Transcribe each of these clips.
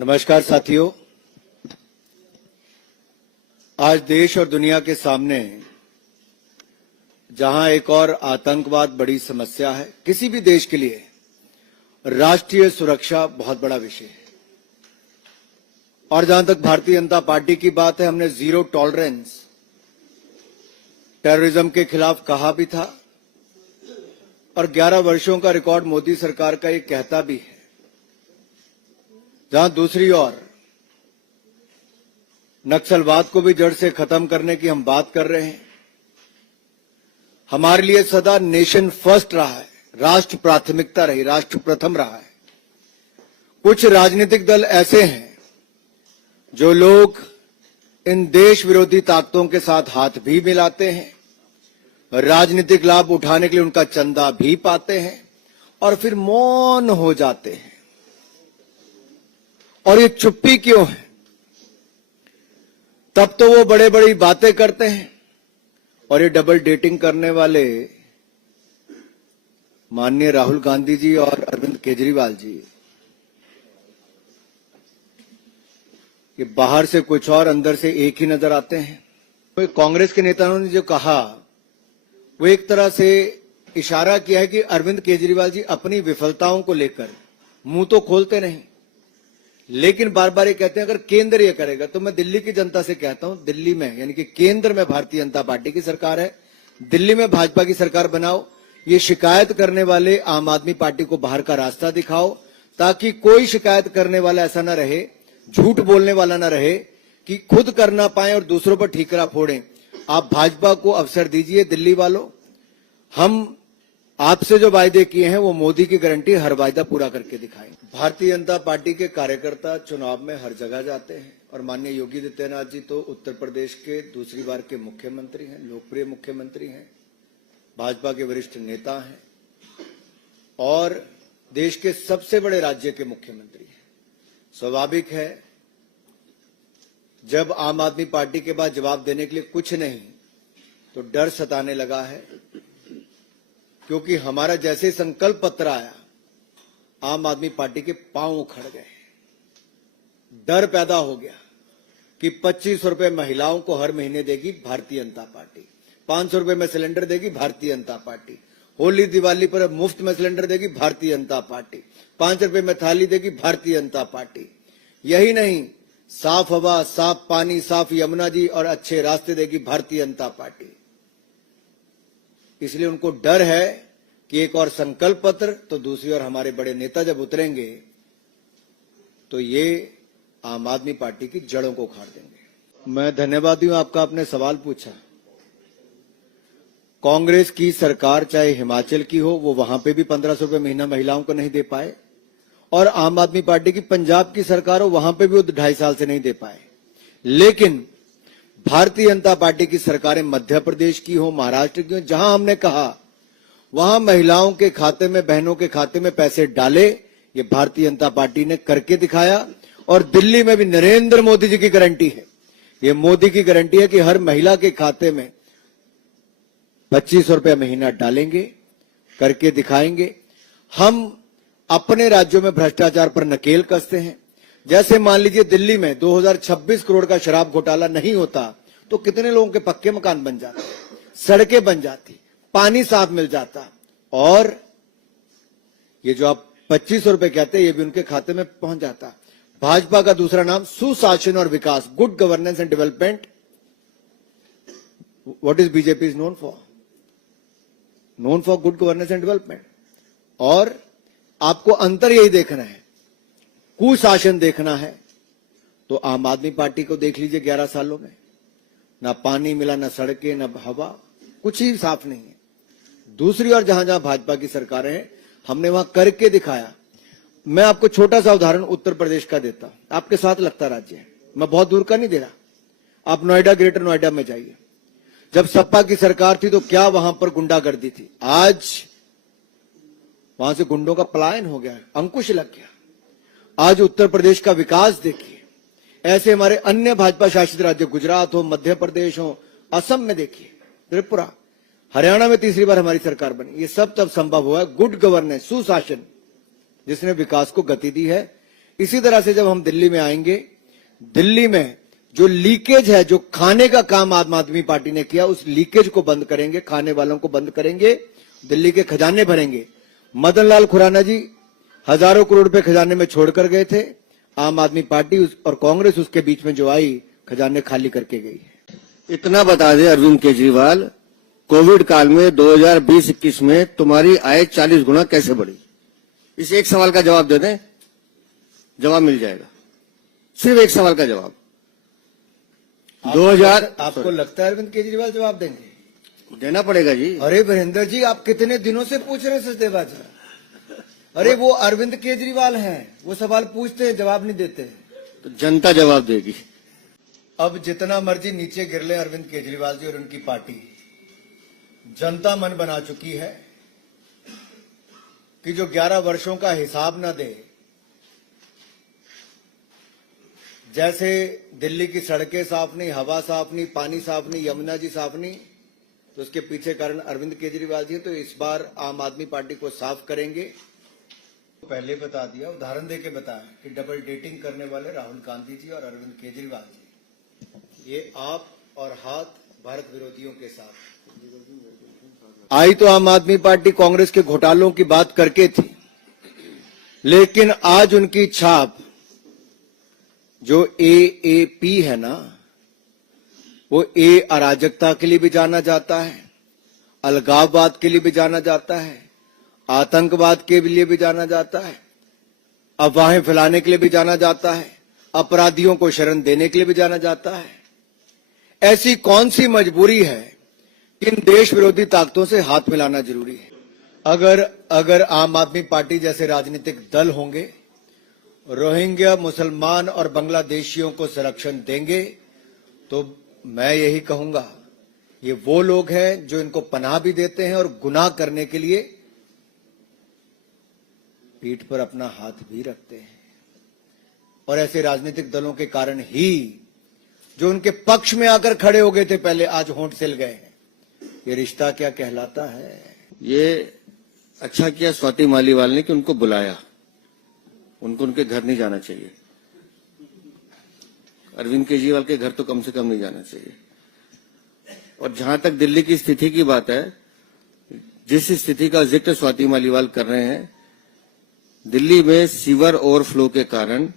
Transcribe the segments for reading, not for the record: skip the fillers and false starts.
नमस्कार साथियों, आज देश और दुनिया के सामने जहां एक और आतंकवाद बड़ी समस्या है, किसी भी देश के लिए राष्ट्रीय सुरक्षा बहुत बड़ा विषय है। और जहां तक भारतीय जनता पार्टी की बात है, हमने जीरो टॉलरेंस टेररिज्म के खिलाफ कहा भी था और 11 वर्षों का रिकॉर्ड मोदी सरकार का ये कहता भी है। जहां दूसरी ओर नक्सलवाद को भी जड़ से खत्म करने की हम बात कर रहे हैं। हमारे लिए सदा नेशन फर्स्ट रहा है, राष्ट्र प्राथमिकता रही, राष्ट्र प्रथम रहा है। कुछ राजनीतिक दल ऐसे हैं जो लोग इन देश विरोधी ताकतों के साथ हाथ भी मिलाते हैं, राजनीतिक लाभ उठाने के लिए उनका चंदा भी पाते हैं और फिर मौन हो जाते हैं। और ये चुप्पी क्यों है? तब तो वो बड़े बड़ी बातें करते हैं और ये डबल डेटिंग करने वाले माननीय राहुल गांधी जी और अरविंद केजरीवाल जी, ये बाहर से कुछ और अंदर से एक ही नजर आते हैं। तो कांग्रेस के नेताओं ने जो कहा वो एक तरह से इशारा किया है कि अरविंद केजरीवाल जी अपनी विफलताओं को लेकर मुंह तो खोलते नहीं, लेकिन बार बार ये कहते हैं अगर केंद्र ये करेगा। तो मैं दिल्ली की जनता से कहता हूं, दिल्ली में यानी कि केंद्र में भारतीय जनता पार्टी की सरकार है, दिल्ली में भाजपा की सरकार बनाओ। ये शिकायत करने वाले आम आदमी पार्टी को बाहर का रास्ता दिखाओ, ताकि कोई शिकायत करने वाला ऐसा ना रहे, झूठ बोलने वाला ना रहे कि खुद कर ना पाए और दूसरों पर ठीकरा फोड़ें। आप भाजपा को अवसर दीजिए। दिल्ली वालों, हम आपसे जो वायदे किए हैं वो मोदी की गारंटी हर वायदा पूरा करके दिखाएं। भारतीय जनता पार्टी के कार्यकर्ता चुनाव में हर जगह जाते हैं और माननीय योगी आदित्यनाथ जी तो उत्तर प्रदेश के दूसरी बार के मुख्यमंत्री हैं, लोकप्रिय मुख्यमंत्री हैं, भाजपा के वरिष्ठ नेता हैं और देश के सबसे बड़े राज्य के मुख्यमंत्री हैं। स्वाभाविक है जब आम आदमी पार्टी के पास जवाब देने के लिए कुछ नहीं तो डर सताने लगा है, क्योंकि हमारा जैसे संकल्प पत्र आया आम आदमी पार्टी के पांव उखड़ गए। डर पैदा हो गया कि 2500 रुपए महिलाओं को हर महीने देगी भारतीय जनता पार्टी, 500 रुपए में सिलेंडर देगी भारतीय जनता पार्टी, होली दिवाली पर मुफ्त में सिलेंडर देगी भारतीय जनता पार्टी, 5 रुपए में थाली देगी भारतीय जनता पार्टी। यही नहीं, साफ हवा, साफ पानी, साफ यमुना जी और अच्छे रास्ते देगी भारतीय जनता पार्टी। इसलिए उनको डर है कि एक और संकल्प पत्र तो दूसरी ओर हमारे बड़े नेता जब उतरेंगे तो ये आम आदमी पार्टी की जड़ों को उखाड़ देंगे। मैं धन्यवादी हूं आपका, आपने सवाल पूछा। कांग्रेस की सरकार चाहे हिमाचल की हो, वो वहां पे भी 1500 रुपए महीना महिलाओं को नहीं दे पाए, और आम आदमी पार्टी की पंजाब की सरकार हो, वहां पे भी वो 2.5 साल से नहीं दे पाए। लेकिन भारतीय जनता पार्टी की सरकारें मध्य प्रदेश की हो, महाराष्ट्र की हो, जहां हमने कहा वहां महिलाओं के खाते में, बहनों के खाते में पैसे डाले, ये भारतीय जनता पार्टी ने करके दिखाया। और दिल्ली में भी नरेंद्र मोदी जी की गारंटी है, ये मोदी की गारंटी है कि हर महिला के खाते में 2500 रुपए महीना डालेंगे, करके दिखाएंगे। हम अपने राज्यों में भ्रष्टाचार पर नकेल कसते हैं। जैसे मान लीजिए दिल्ली में 2026 करोड़ का शराब घोटाला नहीं होता तो कितने लोगों के पक्के मकान बन जाते, सड़कें बन जाती, पानी साफ मिल जाता, और ये जो आप 2500 रुपए कहते हैं ये भी उनके खाते में पहुंच जाता। भाजपा का दूसरा नाम सुशासन और विकास, good governance and development. What is BJP is known for good governance and development. और आपको अंतर यही देखना है, कुशासन देखना है तो आम आदमी पार्टी को देख लीजिए। 11 सालों में ना पानी मिला, ना सड़कें, ना हवा, कुछ ही साफ नहीं है। दूसरी ओर जहां जहां भाजपा की सरकारें हैं, हमने वहां करके दिखाया। मैं आपको छोटा सा उदाहरण उत्तर प्रदेश का देता हूं, आपके साथ लगता राज्य है, मैं बहुत दूर का नहीं दे रहा। आप नोएडा, ग्रेटर नोएडा में जाइए, जब सपा की सरकार थी तो क्या वहां पर गुंडागर्दी थी। आज वहां से गुंडों का पलायन हो गया, अंकुश लग गया। आज उत्तर प्रदेश का विकास देखिए। ऐसे हमारे अन्य भाजपा शासित राज्य, गुजरात हो, मध्य प्रदेश हो, असम में देखिए, त्रिपुरा, हरियाणा में तीसरी बार हमारी सरकार बनी। ये सब तब संभव हुआ गुड गवर्नेंस, सुशासन, जिसने विकास को गति दी है। इसी तरह से जब हम दिल्ली में आएंगे, दिल्ली में जो लीकेज है, जो खाने का काम आम आदमी पार्टी ने किया, उस लीकेज को बंद करेंगे, खाने वालों को बंद करेंगे, दिल्ली के खजाने भरेंगे। मदन लाल खुराना जी हजारों करोड़ रुपए खजाने में छोड़कर गए थे, आम आदमी पार्टी और कांग्रेस उसके बीच में जो आई, खजाने खाली करके गई। इतना बता दे अरविंद केजरीवाल, कोविड काल में 2020-21 में तुम्हारी आय 40 गुना कैसे बढ़ी? इस एक सवाल का जवाब दे दें, जवाब मिल जाएगा। सिर्फ एक सवाल का जवाब। 2000 आपको लगता है अरविंद केजरीवाल जवाब देंगे? देना पड़ेगा जी। अरे वीरेंद्र जी, आप कितने दिनों से पूछ रहे हैं सचदेवा जी? अरे वो अरविंद केजरीवाल हैं, वो सवाल पूछते हैं, जवाब नहीं देते। तो जनता जवाब देगी। अब जितना मर्जी नीचे गिर ले अरविंद केजरीवाल जी और उनकी पार्टी, जनता मन बना चुकी है कि जो 11 वर्षों का हिसाब न दे, जैसे दिल्ली की सड़कें साफ नहीं, हवा साफ नहीं, पानी साफ नहीं, यमुना जी साफ नहीं, तो उसके पीछे कारण अरविंद केजरीवाल जी। तो इस बार आम आदमी पार्टी को साफ करेंगे। पहले बता दिया, उदाहरण देके बताया कि डबल डेटिंग करने वाले राहुल गांधी जी और अरविंद केजरीवाल जी, ये आप और हाथ भारत विरोधियों के साथ। आई तो आम आदमी पार्टी कांग्रेस के घोटालों की बात करके थी, लेकिन आज उनकी छाप जो एएपी है ना, वो अराजकता के लिए भी जाना जाता है, अलगाववाद के लिए भी जाना जाता है, आतंकवाद के लिए भी जाना जाता है, अफवाहें फैलाने के लिए भी जाना जाता है, अपराधियों को शरण देने के लिए भी जाना जाता है। ऐसी कौन सी मजबूरी है कि इन देश विरोधी ताकतों से हाथ मिलाना जरूरी है? अगर आम आदमी पार्टी जैसे राजनीतिक दल होंगे, रोहिंग्या, मुसलमान और बांग्लादेशियों को संरक्षण देंगे, तो मैं यही कहूंगा, ये वो लोग हैं जो इनको पनाह भी देते हैं और गुनाह करने के लिए पीठ पर अपना हाथ भी रखते हैं। और ऐसे राजनीतिक दलों के कारण ही जो उनके पक्ष में आकर खड़े हो गए थे पहले, आज होंठ सिल गए हैं। ये रिश्ता क्या कहलाता है? ये अच्छा किया स्वाति मालीवाल ने कि उनको बुलाया, उनको उनके घर नहीं जाना चाहिए। अरविंद केजरीवाल के घर तो कम से कम नहीं जाना चाहिए। और जहां तक दिल्ली की स्थिति की बात है, जिस स्थिति का जिक्र स्वाति मालीवाल कर रहे हैं, दिल्ली में सीवर ओवरफ्लो के कारण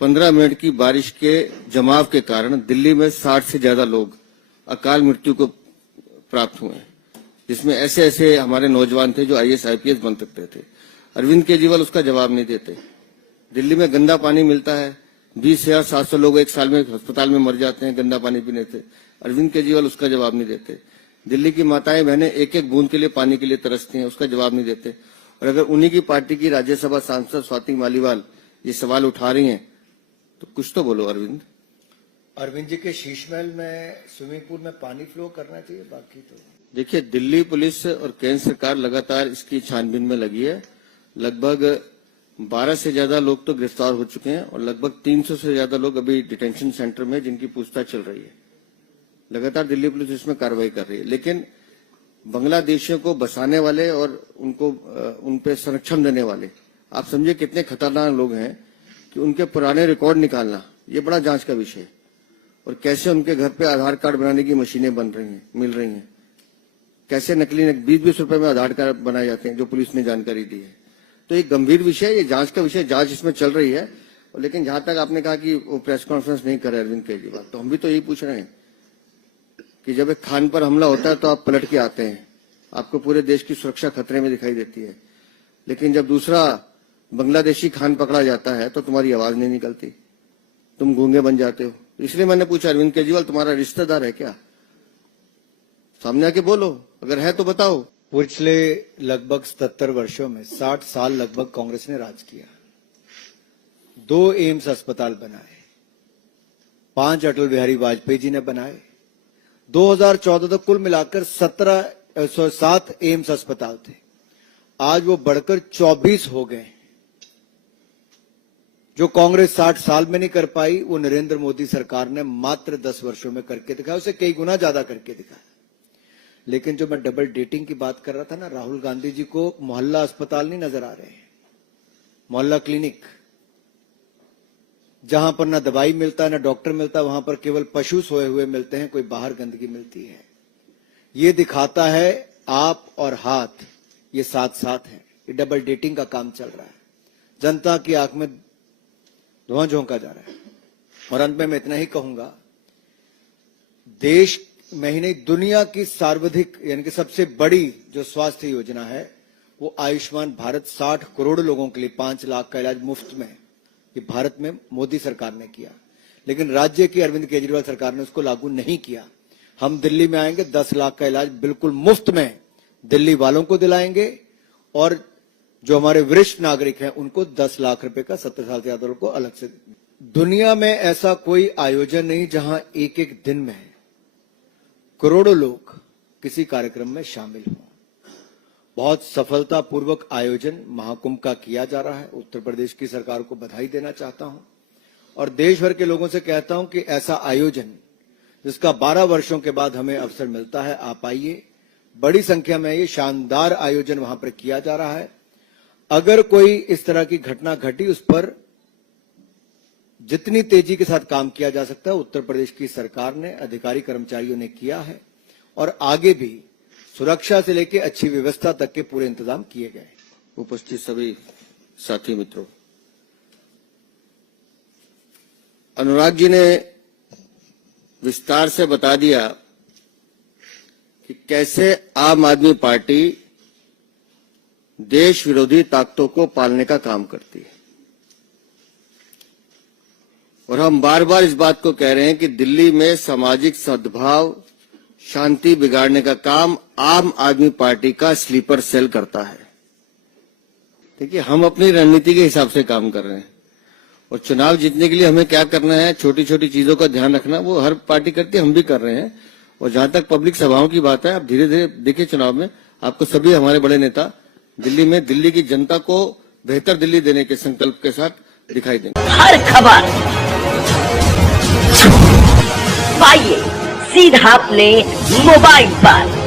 15 मिनट की बारिश के जमाव के कारण दिल्ली में 60 से ज्यादा लोग अकाल मृत्यु को प्राप्त हुए, जिसमें ऐसे ऐसे हमारे नौजवान थे जो आईएएस आईपीएस बन सकते थे। अरविंद केजरीवाल उसका जवाब नहीं देते। दिल्ली में गंदा पानी मिलता है, 20,700 लोग एक साल में अस्पताल में मर जाते हैं गंदा पानी पीने से। अरविंद केजरीवाल उसका जवाब नहीं देते। दिल्ली की माताएं बहनें एक एक बूंद के लिए पानी के लिए तरसती हैं, उसका जवाब नहीं देते। और अगर उन्हीं की पार्टी की राज्यसभा सांसद स्वाति मालीवाल ये सवाल उठा रही हैं, तो कुछ तो बोलो अरविंद। अरविंद जी के शीश महल में स्विमिंग पूल में पानी फ्लो करना चाहिए, बाकी तो देखिए, दिल्ली पुलिस और केंद्र सरकार लगातार इसकी छानबीन में लगी है। लगभग 12 से ज्यादा लोग तो गिरफ्तार हो चुके हैं और लगभग 300 से ज्यादा लोग अभी डिटेंशन सेंटर में, जिनकी पूछताछ चल रही है। लगातार दिल्ली पुलिस इसमें कार्रवाई कर रही है। लेकिन बांग्लादेशियों को बसाने वाले और उनको उन पे संरक्षण देने वाले, आप समझिए कितने खतरनाक लोग हैं कि उनके पुराने रिकॉर्ड निकालना ये बड़ा जांच का विषय है। और कैसे उनके घर पे आधार कार्ड बनाने की मशीनें बन रही हैं, मिल रही हैं, कैसे नकली 20-20 रुपए में आधार कार्ड बनाए जाते हैं, जो पुलिस ने जानकारी दी है। तो एक गंभीर विषय, ये जांच का विषय, जांच इसमें चल रही है। लेकिन जहां तक आपने कहा कि वो प्रेस कॉन्फ्रेंस नहीं करे अरविंद केजरीवाल, तो हम भी तो यही पूछ रहे हैं कि जब एक खान पर हमला होता है तो आप पलट के आते हैं, आपको पूरे देश की सुरक्षा खतरे में दिखाई देती है। लेकिन जब दूसरा बांग्लादेशी खान पकड़ा जाता है तो तुम्हारी आवाज नहीं निकलती, तुम गूंगे बन जाते हो। इसलिए मैंने पूछा, अरविंद केजरीवाल तुम्हारा रिश्तेदार है क्या? सामने आके बोलो, अगर है तो बताओ। पिछले लगभग 77 वर्षों में 60 साल लगभग कांग्रेस ने राज किया। 2 एम्स अस्पताल बनाए, 5 अटल बिहारी वाजपेयी जी ने बनाए। 2014 तक कुल मिलाकर 7 एम्स अस्पताल थे, आज वो बढ़कर 24 हो गए। जो कांग्रेस 60 साल में नहीं कर पाई, वो नरेंद्र मोदी सरकार ने मात्र 10 वर्षों में करके दिखाया, उसे कई गुना ज्यादा करके दिखाया। लेकिन जो मैं डबल डेटिंग की बात कर रहा था ना, राहुल गांधी जी को मोहल्ला अस्पताल नहीं नजर आ रहे हैं, मोहल्ला क्लिनिक। जहां पर ना दवाई मिलता है ना डॉक्टर मिलता है, वहां पर केवल पशु सोए हुए मिलते हैं, कोई बाहर गंदगी मिलती है। ये दिखाता है आप और हाथ ये साथ साथ है, ये डबल डेटिंग का काम चल रहा है, जनता की आंख में धुआं झोंका जा रहा है। और अंत में मैं इतना ही कहूंगा, देश में ही नहीं दुनिया की सर्वाधिक यानी कि सबसे बड़ी जो स्वास्थ्य योजना है वो आयुष्मान भारत, 60 करोड़ लोगों के लिए 5 लाख का इलाज मुफ्त में, ये भारत में मोदी सरकार ने किया। लेकिन राज्य की अरविंद केजरीवाल सरकार ने उसको लागू नहीं किया। हम दिल्ली में आएंगे, 10 लाख का इलाज बिल्कुल मुफ्त में दिल्ली वालों को दिलाएंगे, और जो हमारे वरिष्ठ नागरिक हैं उनको 10 लाख रुपए का 70 साल से ज्यादा लोगों को अलग से। दुनिया में ऐसा कोई आयोजन नहीं जहां एक एक दिन में करोड़ों लोग किसी कार्यक्रम में शामिल हों। बहुत सफलतापूर्वक आयोजन महाकुंभ का किया जा रहा है। उत्तर प्रदेश की सरकार को बधाई देना चाहता हूं और देश भर के लोगों से कहता हूं कि ऐसा आयोजन जिसका 12 वर्षों के बाद हमें अवसर मिलता है, आप आइए। बड़ी संख्या में ये शानदार आयोजन वहां पर किया जा रहा है। अगर कोई इस तरह की घटना घटी, उस पर जितनी तेजी के साथ काम किया जा सकता है उत्तर प्रदेश की सरकार ने, अधिकारी कर्मचारियों ने किया है, और आगे भी सुरक्षा से लेकर अच्छी व्यवस्था तक के पूरे इंतजाम किए गए। उपस्थित सभी साथी मित्रों, अनुराग जी ने विस्तार से बता दिया कि कैसे आम आदमी पार्टी देश विरोधी ताकतों को पालने का काम करती है। और हम बार बार इस बात को कह रहे हैं कि दिल्ली में सामाजिक सद्भाव, शांति बिगाड़ने का काम आम आदमी पार्टी का स्लीपर सेल करता है। देखिए, हम अपनी रणनीति के हिसाब से काम कर रहे हैं, और चुनाव जीतने के लिए हमें क्या करना है, छोटी छोटी चीजों का ध्यान रखना, वो हर पार्टी करती है, हम भी कर रहे हैं। और जहां तक पब्लिक सभाओं की बात है, आप धीरे धीरे देखिए, चुनाव में आपको सभी हमारे बड़े नेता दिल्ली में दिल्ली की जनता को बेहतर दिल्ली देने के संकल्प के साथ दिखाई देंगे। हर खबर पाइए सीधा अपने मोबाइल पर।